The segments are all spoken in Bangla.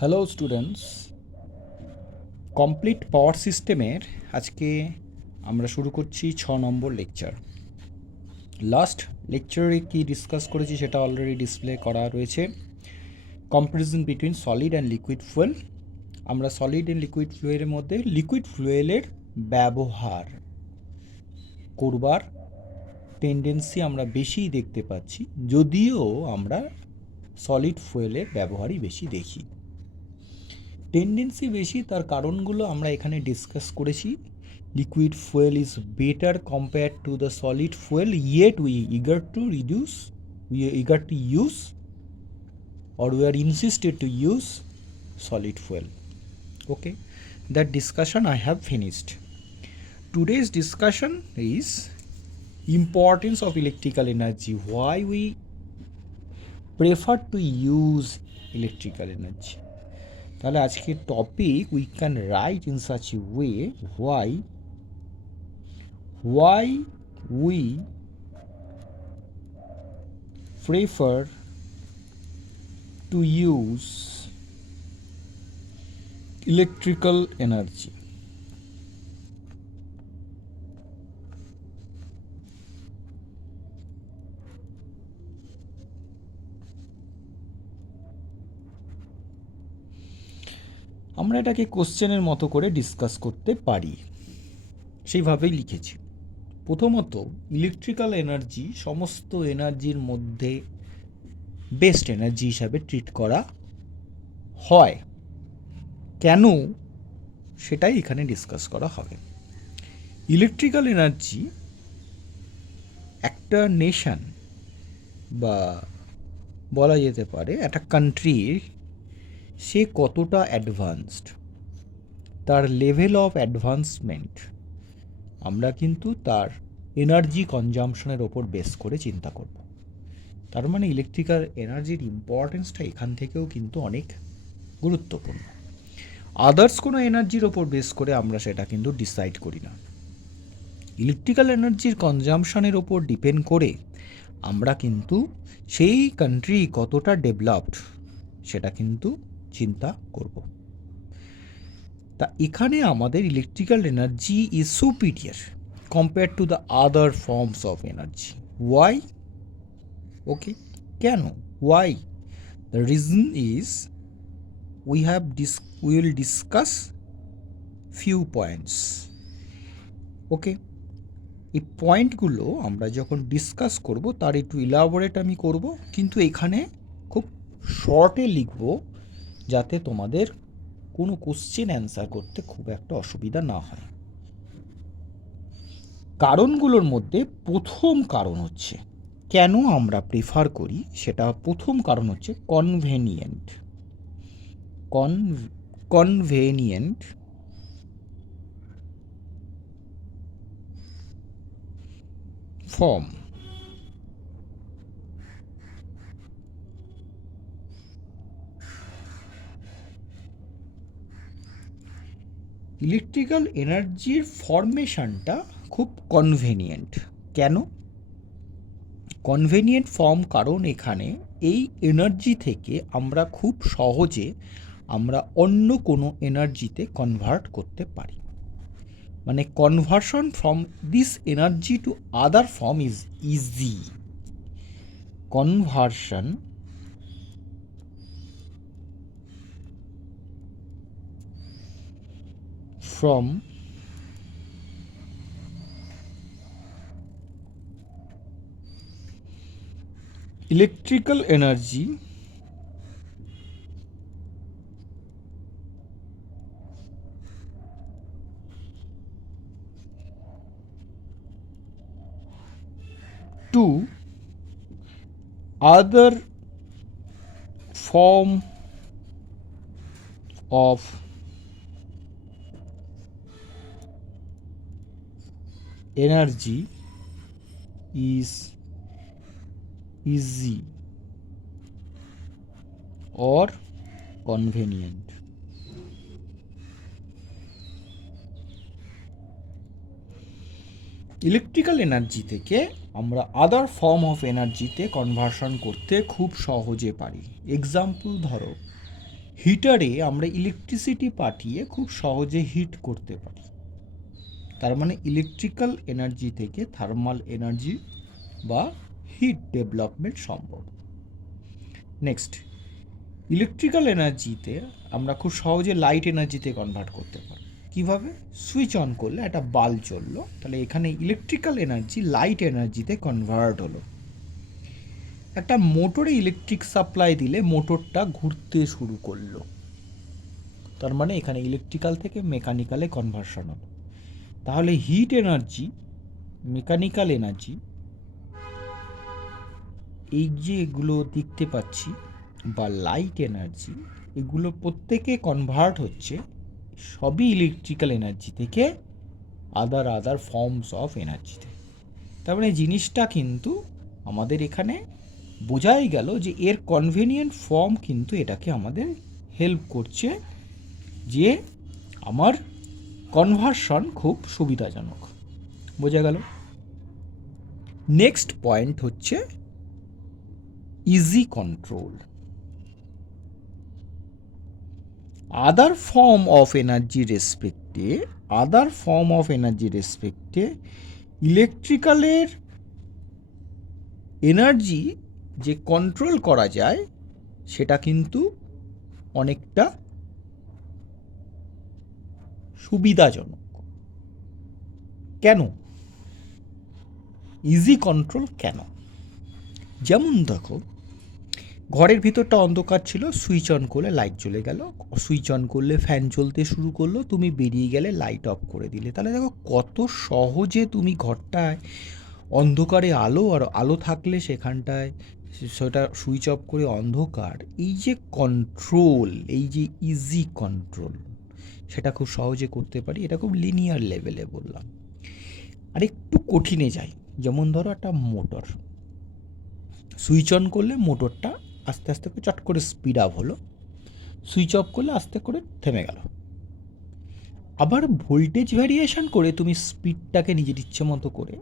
হ্যালো স্টুডেন্টস, কমপ্লিট পাওয়ার সিস্টেমের আজকে আমরা শুরু করছি 6 নম্বর লেকচার। লাস্ট লেকচারে কি ডিসকাস করেছি সেটা অলরেডি ডিসপ্লে করা রয়েছে। Comparison between solid and liquid fuel. আমরা সলিড অ্যান্ড লিকুইড ফুয়েলের মধ্যে লিকুইড ফুয়েলের ব্যবহার করবার টেন্ডেন্সি আমরা বেশি দেখতে পাচ্ছি, যদিও আমরা সলিড ফুয়েলের ব্যবহারই বেশি দেখি। টেন্ডেন্সি বেশি, তার কারণগুলো আমরা এখানে ডিসকাস করেছি। Liquid fuel is better compare to the solid fuel, yet we eager to reduce, we are eager to use or we are insisted to use solid fuel. Okay, that discussion I have finished. Today's discussion is importance of electrical energy, why we prefer to use electrical energy. তাহলে আজকের topic we can write in such a way why we prefer to use electrical energy. আমরা এটাকে কোশ্চেনের মতো করে ডিসকাস করতে পারি, সেইভাবেই লিখেছি। প্রথমত, ইলেকট্রিক্যাল এনার্জি সমস্ত এনার্জির মধ্যে বেস্ট এনার্জি হিসাবে ট্রিট করা হয়। কেন, সেটাই এখানে ডিসকাস করা হবে। ইলেকট্রিক্যাল এনার্জি একটা নেশন বা বলা যেতে পারে একটা কান্ট্রির সে কতটা অ্যাডভান্সড, তার লেভেল অফ অ্যাডভান্সমেন্ট আমরা কিন্তু তার এনার্জি কনজামশনের ওপর বেস করে চিন্তা করব। তার মানে ইলেকট্রিক্যাল এনার্জির ইম্পর্টেন্সটা এখান থেকেও কিন্তু অনেক গুরুত্বপূর্ণ। আদার্স কোনো এনার্জির ওপর বেস করে আমরা সেটা কিন্তু ডিসাইড করি না। ইলেকট্রিক্যাল এনার্জির কনজামশনের ওপর ডিপেন্ড করে আমরা কিন্তু সেই কান্ট্রি কতটা ডেভেলপড সেটা কিন্তু চিন্তা করব। তা এখানে আমাদের electrical energy is superior compare to the other forms of energy. Why? Okay, কেন? Why? The reason is we will discuss few points. Okay, এই পয়েন্টগুলো আমরা যখন ডিসকাস করব তার একটু ইলাবোরেট আমি করব, কিন্তু এখানে খুব শর্টে লিখব যাতে তোমাদের কোনো কোশ্চেন অ্যান্সার করতে খুব একটা অসুবিধা না হয়। কারণগুলোর মধ্যে প্রথম কারণ হচ্ছে কেন আমরা প্রেফার করি, সেটা প্রথম কারণ হচ্ছে কনভেনিয়েন্ট ফর্ম। ইলেকট্রিক্যাল এনার্জির ফর্মেশনটা খুব কনভেনিয়েন্ট। কেন কনভেনিয়েন্ট ফর্ম? কারণ এখানে এই এনার্জি থেকে আমরা খুব সহজে আমরা অন্য কোনো এনার্জিতে কনভার্ট করতে পারি। মানে conversion from this energy to other form is easy. Conversion from electrical energy to other form of energy is easy or convenient. Electrical energy থেকে আমরা আদার ফর্ম অফ এনার্জিতে কনভার্সন করতে খুব সহজে পারি। এক্সাম্পল ধরো, হিটারে আমরা ইলেকট্রিসিটি পাঠিয়ে খুব সহজে হিট করতে পারি। তার মানে ইলেকট্রিক্যাল এনার্জি থেকে থার্মাল এনার্জি বা হিট ডেভেলপমেন্ট সম্ভব। নেক্সট, ইলেকট্রিক্যাল এনার্জিতে আমরা খুব সহজে লাইট এনার্জিতে কনভার্ট করতে পারি। কীভাবে? সুইচ অন করলে একটা বাল্ব জ্বললো, তাহলে এখানে ইলেকট্রিক্যাল এনার্জি লাইট এনার্জিতে কনভার্ট হলো। একটা মোটরে ইলেকট্রিক সাপ্লাই দিলে মোটরটা ঘুরতে শুরু করলো, তার মানে এখানে ইলেকট্রিক্যাল থেকে মেকানিক্যালে কনভার্সন হলো। তাহলে হিট এনার্জি, মেকানিক্যাল এনার্জি, এই যে এগুলো দেখতে পাচ্ছি বা লাইট এনার্জি, এগুলো প্রত্যেকে কনভার্ট হচ্ছে সবই ইলেকট্রিক্যাল এনার্জি থেকে আদার ফর্মস অফ এনার্জিতে। তার মানে জিনিসটা কিন্তু আমাদের এখানে বোঝাই গেল যে এর কনভেনিয়েন্ট ফর্ম কিন্তু এটাকে আমাদের হেল্প করছে যে আমার কনভার্সন খুব সুবিধাজনক। বোঝা গেল? নেক্সট পয়েন্ট হচ্ছে easy control. Other form of energy রেসপেক্টে ইলেকট্রিক্যালের এনার্জি যে কন্ট্রোল করা যায় সেটা কিন্তু অনেকটা সুবিধাজনক। কেন ইজি কন্ট্রোল? কেন? যেমন দেখো, ঘরের ভিতরটা অন্ধকার ছিল, সুইচ অন করলে লাইট জ্বলে গেল, সুইচ অন করলে ফ্যান চলতে শুরু করলো, তুমি বেরিয়ে গেলে লাইট অফ করে দিলে। তাহলে দেখো কত সহজে তুমি ঘরটায় অন্ধকারে আলো, আর আলো থাকলে সেখানটায় সেটা সুইচ অফ করে অন্ধকার, এই যে কন্ট্রোল, এই যে ইজি কন্ট্রোল, সেটা খুব সহজে করতে পারি। এটা খুব লিনিয়ার লেভেলে বললাম। আর একটু কঠিনে যাই, যেমন ধরো একটা মোটর, সুইচ অন করলে মোটরটা আস্তে আস্তে করে চট করে স্পিড আপ হলো, সুইচ অফ করলে আস্তে করে থেমে গেল। আবার ভোল্টেজ ভ্যারিয়েশন করে তুমি স্পিডটাকে নিজের ইচ্ছে মতো করে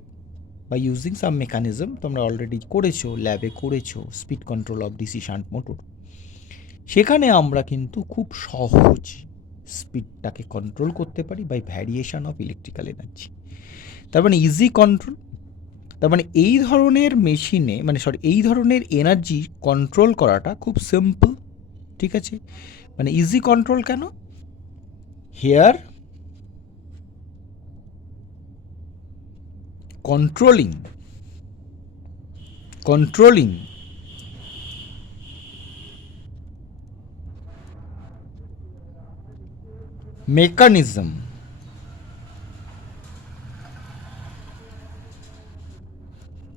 বা ইউজিং সাম মেকানিজম, তোমরা অলরেডি করেছো, ল্যাবে করেছো, speed control of DC shunt motor, সেখানে আমরা কিন্তু খুব সহজ স্পিডটাকে কন্ট্রোল করতে পারি by variation of electrical energy. তার মানে ইজি কন্ট্রোল, তার মানে এই ধরনের মেশিনে, মানে এই ধরনের এনার্জি কন্ট্রোল করাটা খুব সিম্পল। ঠিক আছে, মানে ইজি কন্ট্রোল কেন? হিয়ার controlling mechanism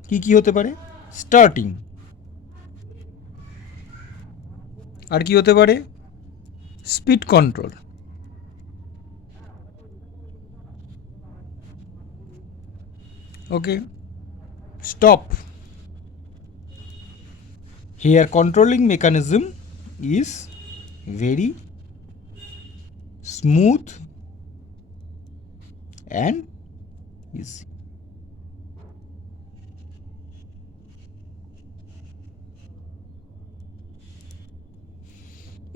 কি হতে পারে? স্টার্টিং। আর কি হতে পারে? Speed control. Okay, stop. Here controlling mechanism is very smooth and easy.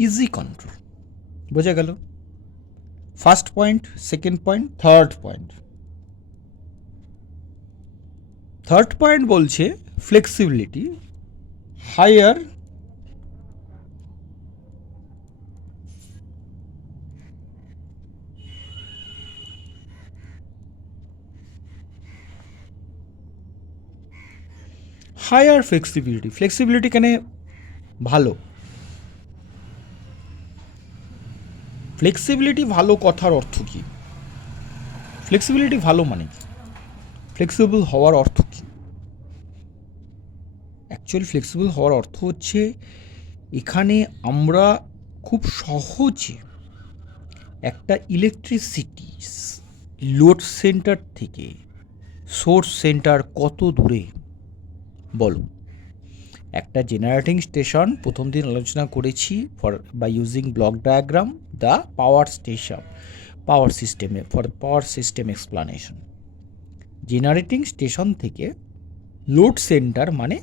Easy control বোঝা গেল? First point, second point, third point বলছে ফ্লেক্সিবিলিটি। হায়ার ফ্লেক্সিবিলিটি কেন ভালো? ফ্লেক্সিবিলিটি ভালো কথার অর্থ কি? ফ্লেক্সিবিলিটি ভালো মানে কি? ফ্লেক্সিবল হওয়ার অর্থ কি? অ্যাকচুয়ালি ফ্লেক্সিবল হওয়ার অর্থ হচ্ছে এখানে আমরা খুব সহজে একটা ইলেকট্রিসিটি লোড সেন্টার থেকে সোর্স সেন্টার কত দূরে বলো। একটা জেনারেটিং স্টেশন প্রথম দিন আলোচনা করেছি by using block diagram, the power system explanation. Generating station থেকে লোড সেন্টার মানে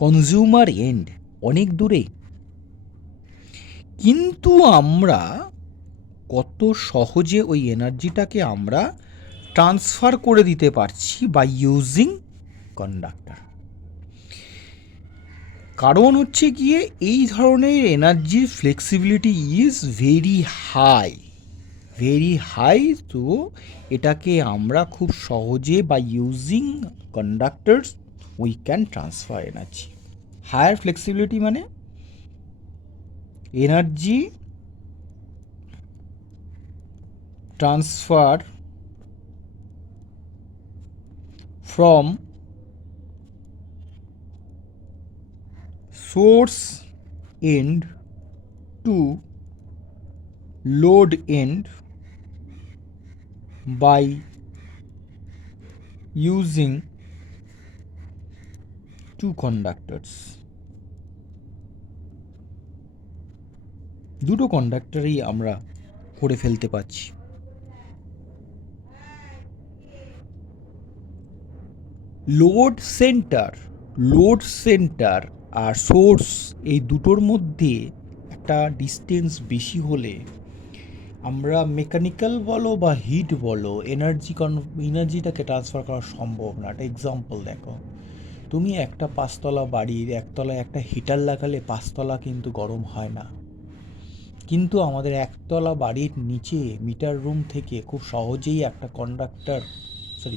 কনজিউমার এন্ড অনেক দূরে, কিন্তু আমরা কত সহজে ওই এনার্জিটাকে আমরা ট্রান্সফার করে দিতে পারছি বাই ইউজিং কন্ডাক্টর। কারণ হচ্ছে গিয়ে এই ধরনের এনার্জির ফ্লেক্সিবিলিটি ইজ ভেরি হাই। তো এটাকে আমরা খুব সহজে by using conductors we can transfer energy. Higher flexibility মানে energy transfer from source end to load end by using two conductors. দুটো কন্ডাক্টরই আমরা করে ফেলতে পারছি। লোড সেন্টার আর সোর্স এই দুটোর মধ্যে একটা ডিস্টেন্স বেশি হলে আমরা মেকানিক্যাল বলো বা হিট বলো এনার্জিটাকে ট্রান্সফার করা সম্ভব না। একটা এক্সাম্পল দেখো, তুমি একটা পাঁচতলা বাড়ির একতলায় একটা হিটার লাগালে পাঁচতলা কিন্তু গরম হয় না, কিন্তু আমাদের একতলা বাড়ির নিচে মিটার রুম থেকে খুব সহজেই একটা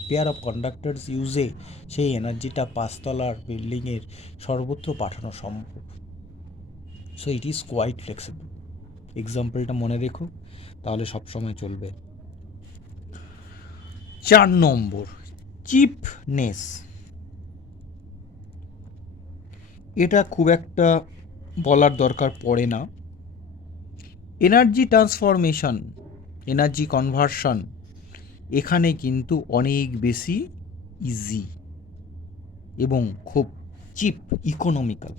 পেয়ার অফ কন্ডাক্টরস ইউজে সেই এনার্জিটা পাঁচতলার বিল্ডিংয়ের সর্বত্র পাঠানো সম্ভব। So it is quite flexible. এক্সাম্পলটা মনে রেখো, তাহলে সবসময় চলবে। 4 নম্বর, চিপনেস। এটা খুব একটা বলার দরকার পড়ে না। এনার্জি ট্রান্সফরমেশন, এনার্জি কনভার্সন এখানে কিন্তু অনেক বেশি ইজি এবং খুব cheap, economical.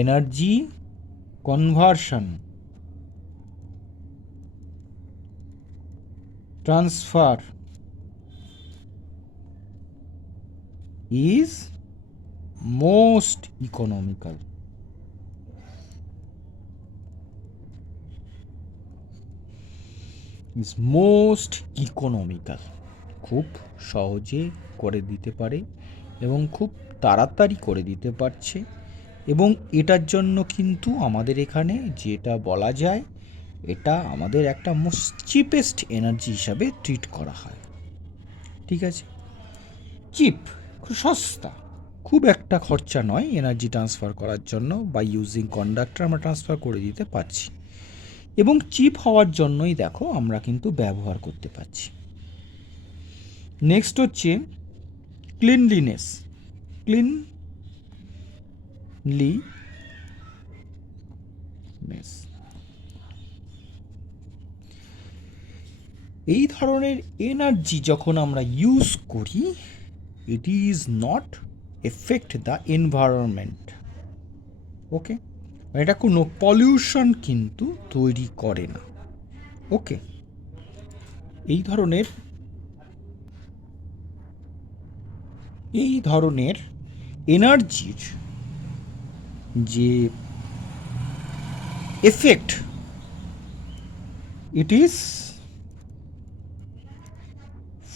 Energy conversion, transfer is most economical. খুব সহজে করে দিতে পারে এবং খুব তাড়াতাড়ি করে দিতে পারছে, এবং এটার জন্য কিন্তু আমাদের এখানে যেটা বলা যায়, এটা আমাদের একটা মোস্ট চিপেস্ট এনার্জি হিসাবে ট্রিট করা হয়। ঠিক আছে, চিপ, খুব সস্তা, খুব একটা খরচা নয় এনার্জি ট্রান্সফার করার জন্য। বাই ইউজিং কন্ডাক্টর আমরা ট্রান্সফার করে দিতে পারছি, এবং চিপ হওয়ার জন্যই দেখো আমরা কিন্তু ব্যবহার করতে পারছি। নেক্সট হচ্ছে ক্লিনলিনেস। এই ধরনের এনার্জি যখন আমরা ইউজ করি, it is not effect the environment. Okay, এটা কোনো পলিউশন কিন্তু তৈরি করে না। ওকে, এই ধরনের এনার্জির যে effect, it is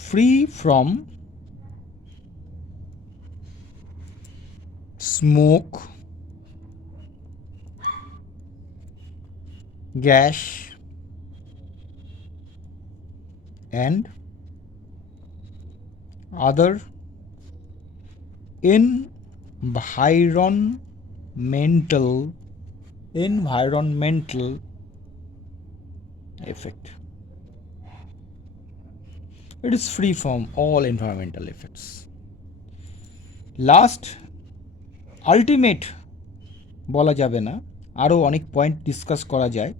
free from smoke, gas and other environmental effect. It is free from all environmental effects. Last, ultimate বলা যাবে না, আরও অনেক পয়েন্ট ডিসকাস করা যায়।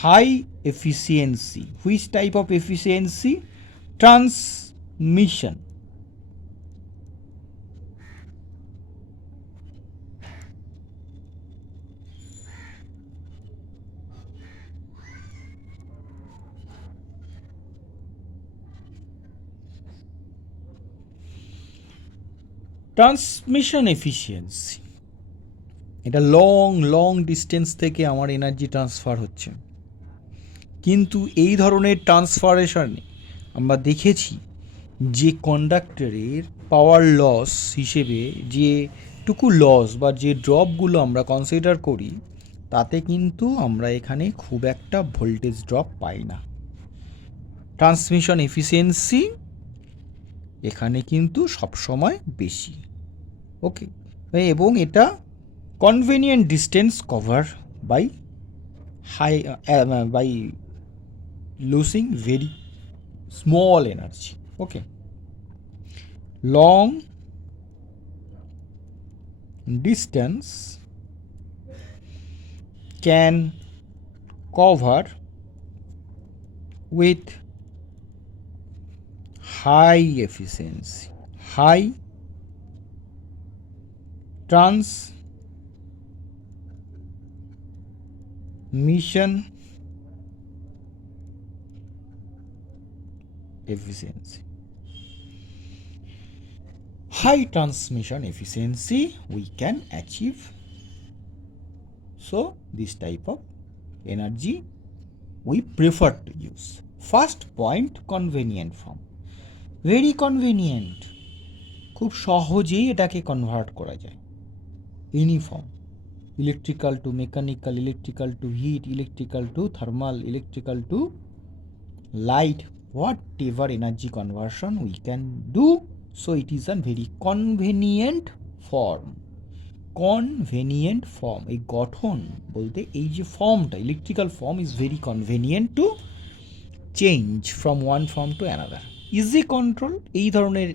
High efficiency, which type of efficiency? Transmission. Transmission efficiency, এটা লং লং ডিস্টেন্স থেকে আমার এনার্জি ট্রান্সফার হচ্ছে, কিন্তু এই ধরনের ট্রান্সফারেশনে আমরা দেখেছি যে কন্ডাক্টরের পাওয়ার লস হিসেবে যেটুকু লস বা যে ড্রপগুলো আমরা কনসিডার করি, তাতে কিন্তু আমরা এখানে খুব একটা ভোল্টেজ ড্রপ পাই না। ট্রান্সমিশন এফিসিয়েন্সি এখানে কিন্তু সবসময় বেশি। ওকে, এবং এটা convenient distance cover bye bye losing very small energy. Okay, long distance can cover with high efficiency, high transmission efficiency. High transmission efficiency we can achieve. So this type of energy we prefer to use. First point, convenient form, very convenient, খুব সহজেই এটাকে কনভার্ট করা যায়। Uniform, electrical to mechanical, electrical to heat, electrical to thermal, electrical to light, whatever energy conversion we can do. So it is a very convenient form. Convenient form, এই গঠন বলতে এই যে ফর্মটা, electrical form is very convenient to change from one form to another. Easy control, এই ধরনের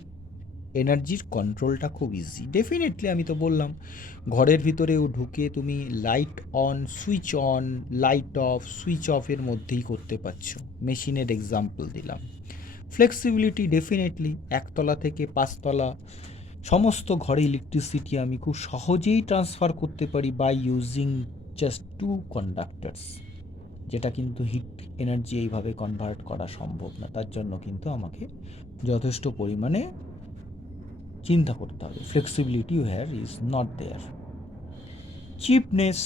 এনার্জির কন্ট্রোলটা খুব ইজি। ডেফিনেটলি আমি তো বললাম, ঘরের ভিতরেও ঢুকে তুমি light on, switch on, light off, switch অফের মধ্যেই করতে পারছো। মেশিনের এক্সাম্পল দিলাম। ফ্লেক্সিবিলিটি ডেফিনেটলি, একতলা থেকে পাঁচতলা সমস্ত ঘরে ইলেকট্রিসিটি আমি খুব সহজেই ট্রান্সফার করতে পারি বাই ইউজিং জাস্ট 2 কন্ডাক্টার্স, যেটা কিন্তু হিট এনার্জি এইভাবে কনভার্ট করা সম্ভব না। তার জন্য কিন্তু আমাকে যথেষ্ট পরিমাণে চিন্তা করতে হবে। Flexibility here is not there. Cheapness,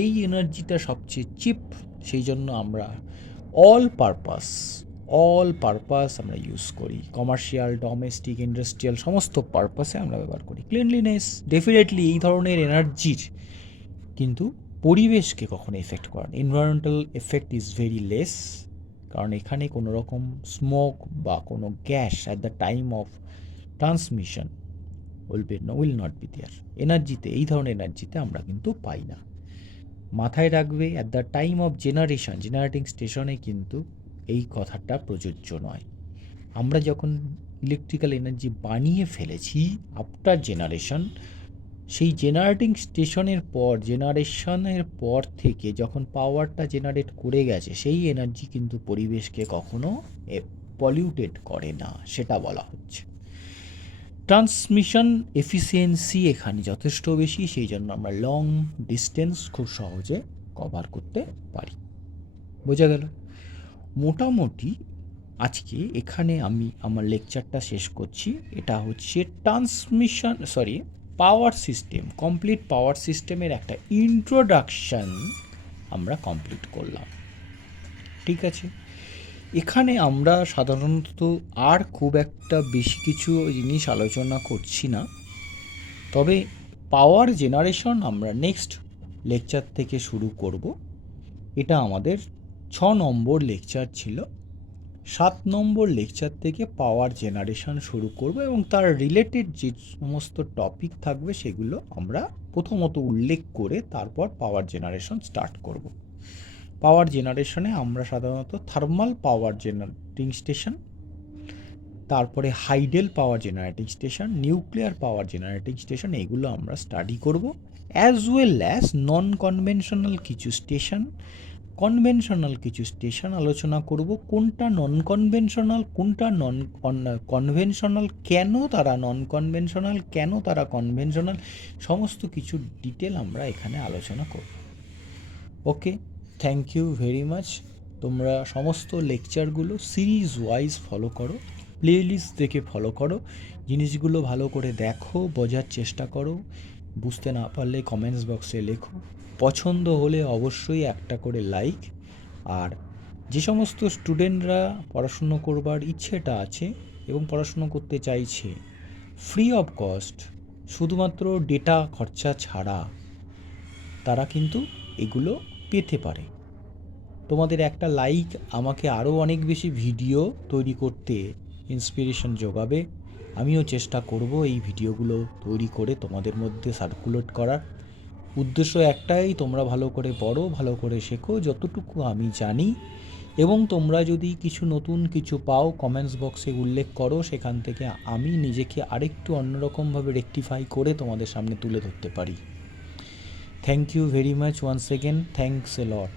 এই এনার্জিটা সবচেয়ে চিপ, সেই জন্য আমরা অল পারপাস আমরা ইউজ করি। কমার্শিয়াল, ডোমেস্টিক, ইন্ডাস্ট্রিয়াল সমস্ত পারপাসে আমরা ব্যবহার করি। ক্লিনলিনেস, ডেফিনেটলি এই ধরনের এনার্জির কিন্তু পরিবেশকে কখনো এফেক্ট করে না। Environmental effect is very less, কারণ এখানে কোনো রকম স্মোক বা কোনো gas at the time of transmission will not be there. এনার্জিতে, এই ধরনের এনার্জিতে আমরা কিন্তু পাই না। মাথায় রাখবে, at the time of generating স্টেশনে কিন্তু এই কথাটা প্রযোজ্য নয়। আমরা যখন ইলেকট্রিক্যাল এনার্জি বানিয়ে ফেলেছি আফটার জেনারেশন, সেই জেনারেশনের পর থেকে যখন পাওয়ারটা জেনারেট করে গেছে, সেই এনার্জি কিন্তু পরিবেশকে কখনো পলিউটেড করে না, সেটা বলা হচ্ছে। ট্রান্সমিশন এফিসিয়েন্সি এখানে যথেষ্ট বেশি, সেই জন্য আমরা লং ডিস্টেন্স খুব সহজে কভার করতে পারি। বোঝা গেল? মোটামুটি আজকে এখানে আমি আমার লেকচারটা শেষ করছি। এটা হচ্ছে পাওয়ার সিস্টেম, কমপ্লিট পাওয়ার সিস্টেমের একটা ইন্ট্রোডাকশান আমরা কমপ্লিট করলাম। ঠিক আছে, এখানে আমরা সাধারণত আর খুব একটা বেশি কিছু জিনিস আলোচনা করছি না, তবে পাওয়ার জেনারেশন আমরা নেক্সট লেকচার থেকে শুরু করব। এটা আমাদের 6 নম্বর লেকচার ছিল। 7 নম্বর লেকচার থেকে পাওয়ার জেনারেশন শুরু করব এবং তার রিলেটেড যে সমস্ত টপিক থাকবে সেগুলো আমরা প্রথমত উল্লেখ করে তারপর পাওয়ার জেনারেশন স্টার্ট করব। পাওয়ার জেনারেশনে আমরা সাধারণত থার্মাল পাওয়ার জেনারেটিং স্টেশন, তারপরে হাইডেল পাওয়ার generating station, nuclear power generating station, এগুলো আমরা স্টাডি করব। অ্যাজ ওয়েল অ্যাজ নন কনভেনশনাল কিছু স্টেশন, কনভেনশনাল কিছু স্টেশন আলোচনা করব। কোনটা নন কনভেনশনাল, কোনটা কনভেনশনাল, কেন তারা নন কনভেনশনাল, কেন তারা কনভেনশনাল, সমস্ত কিছু ডিটেল আমরা এখানে আলোচনা করব। ওকে, থ্যাংক ইউ ভেরি মাচ। তোমরা সমস্ত লেকচারগুলো সিরিজ ওয়াইজ ফলো করো। প্লেলিস্ট দেখে ফলো করো, জিনিসগুলো ভালো করে দেখো, বোঝার চেষ্টা করো, বুঝতে না পারলে কমেন্টস বক্সে লেখো, পছন্দ হলে অবশ্যই একটা করে লাইক। আর যে সমস্ত স্টুডেন্টরা পড়াশুনো করবার ইচ্ছেটা আছে এবং পড়াশুনো করতে চাইছে ফ্রি অফ কস্ট, শুধুমাত্র ডেটা খরচা ছাড়া, তারা কিন্তু এগুলো পেতে পারে। তোমাদের একটা লাইক আমাকে আরও অনেক বেশি ভিডিও তৈরি করতে ইন্সপিরেশন যোগাবে। আমিও চেষ্টা করব এই ভিডিওগুলো তৈরি করে তোমাদের মধ্যে সার্কুলেট করার। উদ্দেশ্য একটাই, তোমরা ভালো করে পড়ো, ভালো করে শেখো যতটুকু আমি জানি, এবং তোমরা যদি কিছু নতুন কিছু পাও কমেন্টস বক্সে উল্লেখ করো, সেখান থেকে আমি নিজেকে আরেকটু অন্যরকমভাবে রেকটিফাই করে তোমাদের সামনে তুলে ধরতে পারি। Thank you very much once again, thanks a lot.